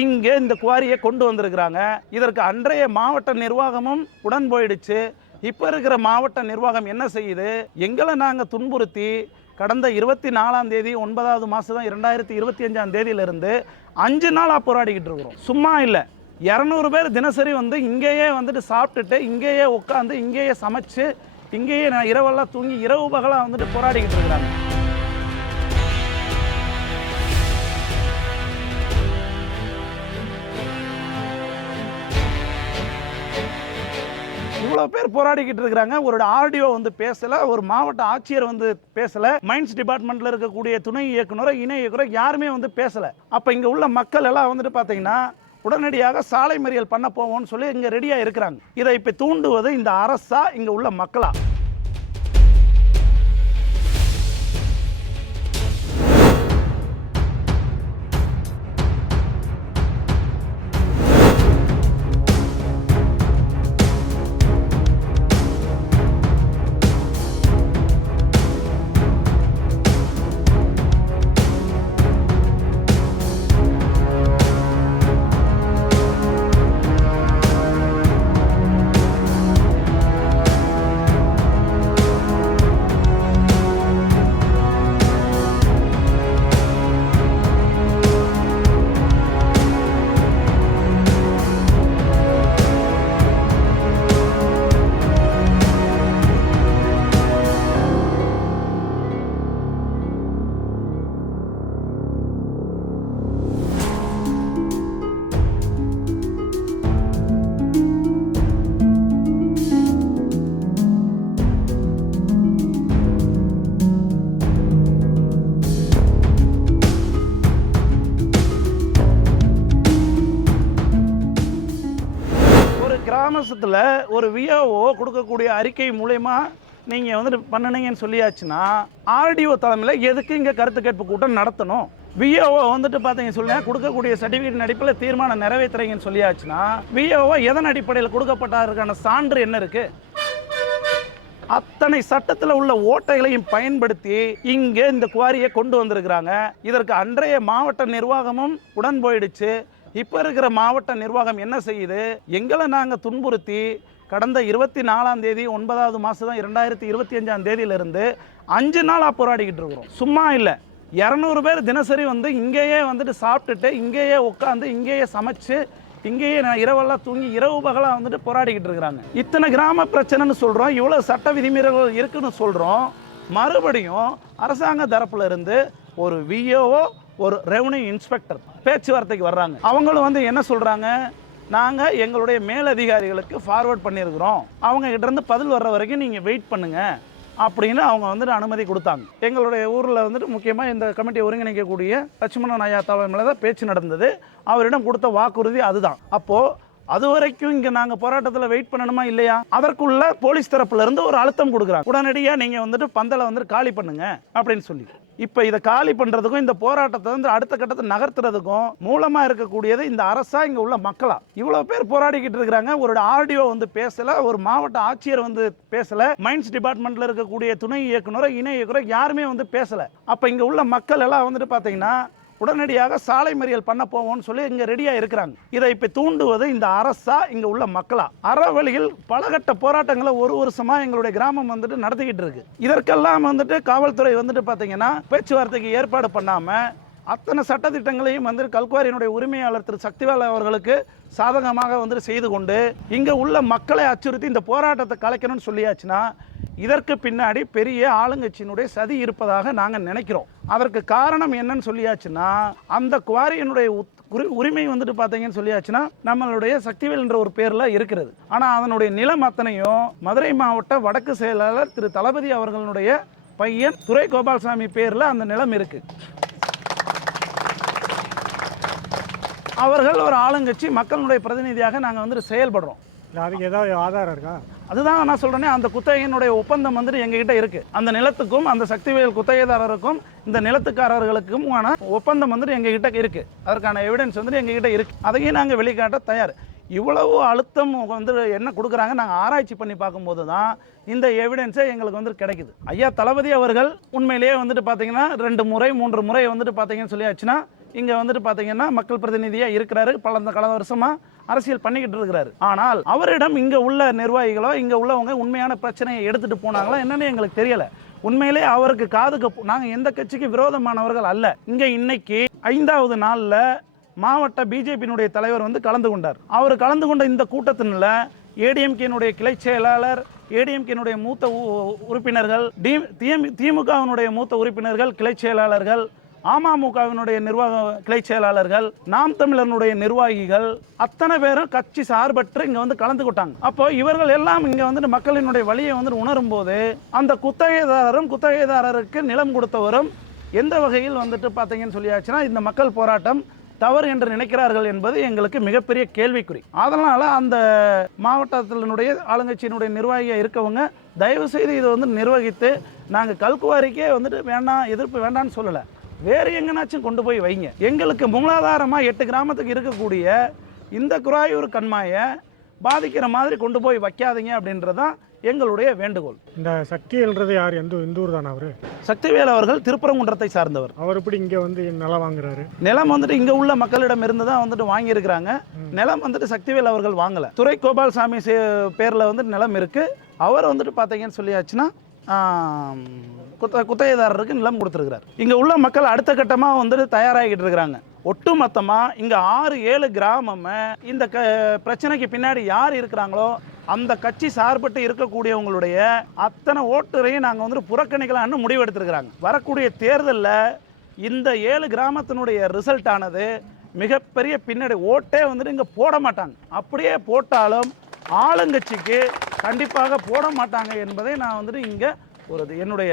இங்கே இந்த குவாரியை கொண்டு வந்திருக்கிறாங்க. இதற்கு அன்றைய மாவட்ட நிர்வாகமும் உடன் போயிடுச்சு. இப்போ இருக்கிற மாவட்ட நிர்வாகம் என்ன செய்யுது? எங்களை நாங்கள் துன்புறுத்தி கடந்த 24ஆம் தேதி 9வது மாதம் 2025ஆம் தேதியிலிருந்து 5 நாளாக போராடிக்கிட்டு இருக்கிறோம். சும்மா இல்லை, 200 பேர் தினசரி வந்து இங்கேயே வந்துட்டு சாப்பிட்டுட்டு இங்கேயே உட்காந்து இங்கேயே சமைச்சு இங்கேயே நான் இரவெல்லாம் தூங்கி இரவு பகலாக வந்துட்டு போராடிக்கிட்டு இருக்கிறாங்க. இவ்வளோ பேர் போராடிக்கிட்டு இருக்கிறாங்க. ஒரு ஆர்டிஓ வந்து பேசலை, ஒரு மாவட்ட ஆட்சியர் வந்து பேசலை, மைன்ஸ் டிபார்ட்மெண்ட்டில் இருக்கக்கூடிய துணை இயக்குனர், இணை இயக்குனர் யாருமே வந்து பேசலை. அப்போ இங்கே உள்ள மக்கள் எல்லாம் வந்துட்டு பார்த்தீங்கன்னா உடனடியாக சாலை மறியல் பண்ண போவோம்னு சொல்லி இங்கே ரெடியாக இருக்கிறாங்க. இதை இப்போ தூண்டுவது இந்த அரசா இங்கே உள்ள மக்களா? கிராமத்தில் ஒரு விஓஓ கொடுக்கக்கூடிய அறிக்கை மூலயமா நீங்கள் வந்துட்டு பண்ணினீங்கன்னு சொல்லியாச்சுன்னா ஆர்டிஓ தலைமையில் எதுக்கு இங்கே கருத்து கேட்பு கூட்டம் நடத்தணும்? விஓஓ வந்துட்டு பார்த்தீங்கன்னு சொல்லி கொடுக்கக்கூடிய சர்டிஃபிகேட் அடிப்படையில் தீர்மானம் நிறைவேற்றுறீங்கன்னு சொல்லியாச்சுன்னா விஓஓ எதன் அடிப்படையில் கொடுக்கப்பட்டதற்கான சான்று என்ன இருக்குது? அத்தனை சட்டத்தில் உள்ள ஓட்டைகளையும் பயன்படுத்தி இங்கே இந்த குவாரியை கொண்டு வந்திருக்கிறாங்க. இதற்கு அன்றைய மாவட்ட நிர்வாகமும் உடன் போயிடுச்சு. இப்போ இருக்கிற மாவட்ட நிர்வாகம் என்ன செய்யுது? எங்களை நாங்கள் துன்புறுத்தி கடந்த 24ஆம் தேதி 9வது மாதம் 2025ஆம் தேதியிலிருந்து 5 நாளாக போராடிக்கிட்டு இருக்கிறோம். சும்மா இல்லை, 200 பேர் தினசரி வந்து இங்கேயே வந்துட்டு சாப்பிட்டுட்டு இங்கேயே உட்காந்து இங்கேயே சமைச்சு இங்கேயே நான் இரவெல்லாம் தூங்கி இரவு பகலாக வந்துட்டு போராடிக்கிட்டு இருக்கிறாங்க. இத்தனை கிராம பிரச்சனைன்னு சொல்கிறோம், இவ்வளோ சட்ட விதிமீறல்கள் இருக்குன்னு சொல்கிறோம். மறுபடியும் அரசாங்க தரப்புல இருந்து ஒரு விஓஓ, ஒரு ரெவன்யூ இன்ஸ்பெக்டர் பேச்சுவார்த்தைக்கு வர்றாங்க. அவங்களும் வந்து என்ன சொல்கிறாங்க? நாங்கள் எங்களுடைய மேலதிகாரிகளுக்கு ஃபார்வர்ட் பண்ணியிருக்கிறோம், அவங்க கிட்டேருந்து பதில் வர்ற வரைக்கும் நீங்கள் வெயிட் பண்ணுங்கள் அப்படின்னு அவங்க வந்துட்டு அனுமதி கொடுத்தாங்க. எங்களுடைய ஊரில் வந்துட்டு முக்கியமாக இந்த கமிட்டியை ஒருங்கிணைக்கக்கூடிய லட்சுமணன் ஐயா தலைமையில் தான் பேச்சு நடந்தது. அவரிடம் கொடுத்த வாக்குறுதி அதுதான். அப்போது அது வரைக்கும் இங்கே நாங்கள் போராட்டத்தில் வெயிட் பண்ணணுமா இல்லையா? அதற்குள்ள போலீஸ் தரப்புல இருந்து ஒரு அழுத்தம் கொடுக்குறாங்க. உடனடியாக நீங்கள் வந்துட்டு பந்தலை வந்துட்டு காலி பண்ணுங்க அப்படின்னு சொல்லி. இப்போ இதை காலி பண்ணுறதுக்கும் இந்த போராட்டத்தை வந்து அடுத்த கட்டத்தை நகர்த்துறதுக்கும் மூலமாக இருக்கக்கூடியது இந்த அரசா இங்கே உள்ள மக்களா? இவ்வளோ பேர் போராடிக்கிட்டு இருக்கிறாங்க. ஒரு ஆர்டிஓ வந்து பேசலை, ஒரு மாவட்ட ஆட்சியர் வந்து பேசலை, மைன்ஸ் டிபார்ட்மெண்ட்டில் இருக்கக்கூடிய துணை இயக்குனர், இணை இயக்குனர் யாருமே வந்து பேசலை. அப்போ இங்கே உள்ள மக்கள் எல்லாம் வந்துட்டு பார்த்தீங்கன்னா உடனடியாக சாலை மறியல் பண்ண போவோம்னு சொல்லி இங்கே ரெடியாக இருக்கிறாங்க. இதை இப்போ தூண்டுவது இந்த அரசா இங்கே உள்ள மக்களா? அறவழியில் பலகட்ட போராட்டங்களை ஒரு வருஷமாக எங்களுடைய கிராமம் வந்துட்டு நடத்திக்கிட்டு இருக்கு. இதற்கெல்லாம் வந்துட்டு காவல்துறை வந்துட்டு பார்த்தீங்கன்னா பேச்சுவார்த்தைக்கு ஏற்பாடு பண்ணாமல் அத்தனை சட்டத்திட்டங்களையும் வந்து கல்குவாரியினுடைய உரிமையாளர் திரு சக்திவேல் அவர்களுக்கு சாதகமாக வந்துட்டு செய்து கொண்டு இங்கே உள்ள மக்களை அச்சுறுத்தி இந்த போராட்டத்தை கலைக்கணும்னு சொல்லியாச்சுன்னா இதற்கு பின்னாடி பெரிய ஆளுங்கட்சியினுடைய சதி இருப்பதாக நாங்கள் நினைக்கிறோம். அதற்கு காரணம் என்னன்னு சொல்லியாச்சுன்னா அந்த குவாரியினுடைய உரிமை வந்துட்டு பார்த்தீங்கன்னு சொல்லியாச்சுன்னா நம்மளுடைய சக்திவேல் என்ற ஒரு பேரில் இருக்கிறது. ஆனால் அதனுடைய நிலம் அத்தனையும் மதுரை மாவட்ட வடக்கு செயலாளர் திரு தளபதி அவர்களுடைய பையன் துரை கோபால்சாமி பேரில் அந்த நிலம் இருக்கு. அவர்கள் ஒரு ஆளுங்கட்சி, மக்களுடைய பிரதிநிதியாக நாங்கள் வந்துட்டு செயல்படுறோம். அதுக்கு ஏதாவது ஆதாரம் இருக்கா? அதுதான் நான் சொல்கிறேனே, அந்த குத்தகையினுடைய ஒப்பந்தம் வந்துட்டு எங்ககிட்ட இருக்குது. அந்த நிலத்துக்கும் அந்த சக்திவேல் குத்தகைதாரருக்கும் இந்த நிலத்துக்காரர்களுக்கும் ஒப்பந்தம் வந்துட்டு எங்ககிட்ட இருக்குது. அதற்கான எவிடன்ஸ் வந்துட்டு எங்ககிட்ட இருக்குது. அதையும் நாங்கள் வெளிக்காட்ட தயார். இவ்வளவு அழுத்தம் வந்து என்ன கொடுக்குறாங்க, நாங்கள் ஆராய்ச்சி பண்ணி பார்க்கும்போது தான் இந்த எவிடன்ஸே எங்களுக்கு வந்து கிடைக்குது. ஐயா தளபதி அவர்கள் உண்மையிலேயே வந்துட்டு பார்த்தீங்கன்னா 2 முறை 3 முறை வந்துட்டு பார்த்தீங்கன்னு சொல்லியாச்சுன்னா இங்கே வந்துட்டு பார்த்தீங்கன்னா மக்கள் பிரதிநிதியாக இருக்கிறாரு, பல வருஷமாக அரசியல் பண்ணிக்கிட்டு இருக்கிறாரு. ஆனால் அவரிடம் இங்கே உள்ள நிர்வாகிகளோ இங்கே உள்ளவங்க உண்மையான பிரச்சனையை எடுத்துகிட்டு போனாங்களோ என்னன்னு எங்களுக்கு தெரியலை. உண்மையிலே அவருக்கு காதுக்கு நாங்கள் எந்த கட்சிக்கு விரோதமானவர்கள் அல்ல. இங்கே இன்னைக்கு 5வது நாளில் மாவட்ட பிஜேபியினுடைய தலைவர் வந்து கலந்து கொண்டார். அவர் கலந்து கொண்ட இந்த கூட்டத்தினில் ஏடிஎம்கேனுடைய கிளை செயலாளர், ஏடிஎம்கேனுடைய மூத்த உறுப்பினர்கள், திமுகவினுடைய மூத்த உறுப்பினர்கள், கிளை செயலாளர்கள், அமமுகவினுடைய நிர்வாக கிளை செயலாளர்கள், நாம் தமிழனுடைய நிர்வாகிகள் அத்தனை பேரும் கட்சி சார்பற்று இங்கே வந்து கலந்து கொண்டாங்க. அப்போ இவர்கள் எல்லாம் இங்கே வந்து மக்களினுடைய வழியை வந்து உணரும் போது அந்த குத்தகைதாரருக்கு நிலம் கொடுத்தவரும் எந்த வகையில் வந்துட்டு பார்த்தீங்கன்னு சொல்லியாச்சுன்னா இந்த மக்கள் போராட்டம் தவறு என்று நினைக்கிறார்கள் என்பது எங்களுக்கு மிகப்பெரிய கேள்விக்குறி. அதனால் அந்த மாவட்டத்தினுடைய ஆளுங்கட்சியினுடைய நிர்வாகியாக இருக்கவங்க தயவு செய்து இதை வந்து நிர்வகித்து, நாங்கள் கல்குவாரிக்கே வந்துட்டு வேண்டாம், எதிர்ப்பு வேண்டாம்னு சொல்லலை, வேறு எங்கேனாச்சும் கொண்டு போய் வைங்க. எங்களுக்கு மூலாதாரமாக 8 கிராமத்துக்கு இருக்கக்கூடிய இந்த குராயூர் கண்மாயை பாதிக்கிற மாதிரி கொண்டு போய் வைக்காதீங்க அப்படின்றதான் எங்களுடைய வேண்டுகோள். இந்த சக்திவேல்ன்றது யார்? எந்த ஊர் தானே அவர்? சக்திவேல் அவர்கள் திருப்பரங்குன்றத்தை சார்ந்தவர். அவர் எப்படி இங்கே வந்து நிலம் வாங்குறாரு? நிலம் வந்துட்டு இங்கே உள்ள மக்களிடம் இருந்து தான் வந்துட்டு வாங்கியிருக்கிறாங்க. நிலம் வந்துட்டு சக்திவேல் அவர்கள் வாங்கலை. துரை கோபால்சாமி பேரில் வந்துட்டு நிலம் இருக்குது. அவர் வந்துட்டு பார்த்தீங்கன்னு சொல்லியாச்சுன்னா குத்தகைதாரருக்கு நிலம் கொடுத்துருக்கிறார். இங்கே உள்ள மக்கள் அடுத்த கட்டமாக வந்துட்டு தயாராகிட்டு இருக்கிறாங்க. ஒட்டுமொத்தமாக இங்கே 6-7 கிராமமே இந்த பிரச்சனைக்கு பின்னாடி யார் இருக்கிறாங்களோ அந்த கட்சி சார்பட்டு இருக்கக்கூடியவங்களுடைய அத்தனை ஓட்டுரையும் நாங்கள் வந்துட்டு புறக்கணிக்கலாம்னு முடிவெடுத்துருக்கிறாங்க. வரக்கூடிய தேர்தலில் இந்த 7 கிராமத்தினுடைய ரிசல்ட் ஆனது மிகப்பெரிய பின்னாடி ஓட்டே வந்துட்டு இங்கே போட மாட்டாங்க. அப்படியே போட்டாலும் ஆளுங்கட்சிக்கு கண்டிப்பாக போட மாட்டாங்க என்பதை நான் வந்துட்டு இங்கே என்னுடைய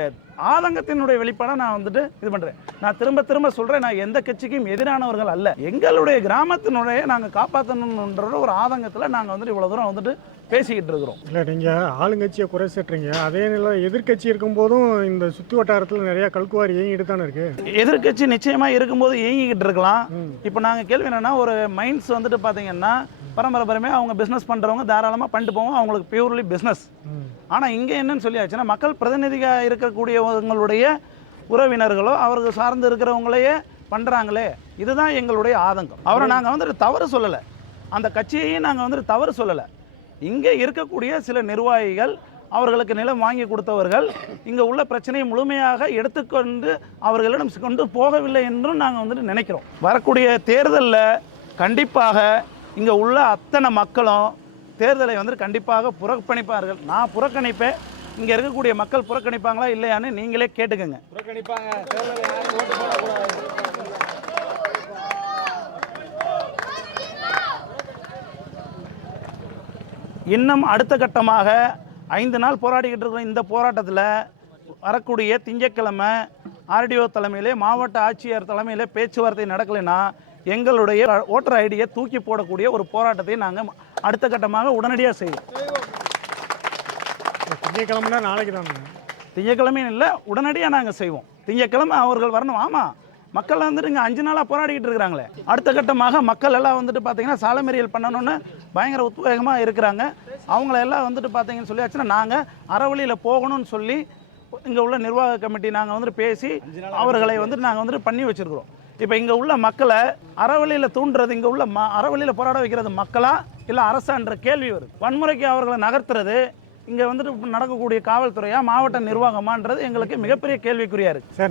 ஆதங்கத்தினுடைய வெளிப்பாடாக நான் வந்துட்டு இது பண்ணுறேன். நான் திரும்ப சொல்கிறேன், நான் எந்த கட்சிக்கும் எதிரானவர்கள் அல்ல. எங்களுடைய கிராமத்தினுடைய நாங்கள் காப்பாற்றணுன்ற ஒரு ஆதங்கத்தில் நாங்கள் வந்துட்டு இவ்வளோ தூரம் வந்துட்டு பேசிக்கிட்டு இருக்கிறோம். இல்லை, நீங்கள் ஆளுங்கட்சியை குறை சேட்டுறீங்க, அதே நிலை எதிர்கட்சி இருக்கும்போதும் இந்த சுற்று வட்டாரத்தில் நிறையா கல்குவாரி இயங்கிட்டு தானே இருக்குது. எதிர்கட்சி நிச்சயமாக இருக்கும்போது இயங்கிக்கிட்டு இருக்கலாம். இப்போ நாங்கள் கேள்வி என்னென்னா, ஒரு மைண்ட்ஸ் வந்துட்டு பார்த்தீங்கன்னா பரம்பரையாக அவங்க பிஸ்னஸ் பண்ணுறவங்க தாராளமாக பண்ணிட்டு போவோம், அவங்களுக்கு பியூர்லி பிஸ்னஸ். ஆனால் இங்கே என்னன்னு சொல்லியாச்சுன்னா மக்கள் பிரதிநிதியாக இருக்கக்கூடியவங்களுடைய உறவினர்களோ அவர்கள் சார்ந்து இருக்கிறவங்களையே பண்ணுறாங்களே, இதுதான் எங்களுடைய ஆதங்கம். அவரை நாங்கள் வந்துட்டு தவறு சொல்லலை, அந்த கட்சியையும் நாங்கள் வந்துட்டு தவறு சொல்லலை. இங்கே இருக்கக்கூடிய சில நிர்வாகிகள், அவர்களுக்கு நிலம் வாங்கி கொடுத்தவர்கள் இங்கே உள்ள பிரச்சனையை முழுமையாக எடுத்துக்கொண்டு அவர்களிடம் கொண்டு போகவில்லை என்றும் நாங்கள் வந்துட்டு நினைக்கிறோம். வரக்கூடிய தேர்தலில் கண்டிப்பாக இங்கே உள்ள அத்தனை மக்களும் தேர்தலை வந்துட்டு கண்டிப்பாக புறக்கணிப்பார்கள். நான் புறக்கணிப்பேன். இங்கே இருக்கக்கூடிய மக்கள் புறக்கணிப்பாங்களா இல்லையான்னு நீங்களே கேட்டுக்கங்க. புறக்கணிப்பாங்க. இன்னும் அடுத்த கட்டமாக 5 நாள் போராடிக்கிட்டு இருக்கிற இந்த போராட்டத்தில் வரக்கூடிய திங்கட்கிழமை ஆர்டிஓ தலைமையிலே, மாவட்ட ஆட்சியர் தலைமையிலே பேச்சுவார்த்தை நடக்கலைன்னா எங்களுடைய ஓட்டர் ஐடியை தூக்கி போடக்கூடிய ஒரு போராட்டத்தை நாங்கள் அடுத்த கட்டமாக உடனடியாக செய்வோம். திங்கக்கிழமைனா நாளைக்கு தான். திங்கக்கிழமையும் இல்லை, உடனடியாக நாங்கள் செய்வோம். திங்கக்கிழமை அவர்கள் வரணும். ஆமாம், மக்கள் வந்துட்டு இங்கே 5 நாளாக போராடிக்கிட்டு இருக்கிறாங்களே. அடுத்த கட்டமாக மக்கள் எல்லாம் வந்துட்டு பார்த்தீங்கன்னா சாலை மறியல் பண்ணணும்னு பயங்கர உத்வேகமாக இருக்கிறாங்க. அவங்களெல்லாம் வந்துட்டு பார்த்தீங்கன்னு சொல்லியாச்சுன்னா நாங்கள் அறவழியில் போகணும்னு சொல்லி இங்கே உள்ள நிர்வாக கமிட்டி நாங்கள் வந்துட்டு பேசி அவர்களை வந்துட்டு நாங்கள் வந்துட்டு பண்ணி வச்சுருக்கிறோம். இப்போ இங்கே உள்ள மக்களை அறவழியில் தூண்டுறது, இங்கே உள்ள அறவழியில் போராட வைக்கிறது மக்களா இல்லை அரசான்ற கேள்வி வருது. வன்முறைக்கு அவர்களை நகர்த்துறது இங்கே வந்துட்டு நடக்கக்கூடிய காவல்துறையா மாவட்ட நிர்வாகமான்றது எங்களுக்கு மிகப்பெரிய கேள்விக்குறியாக இருக்குது.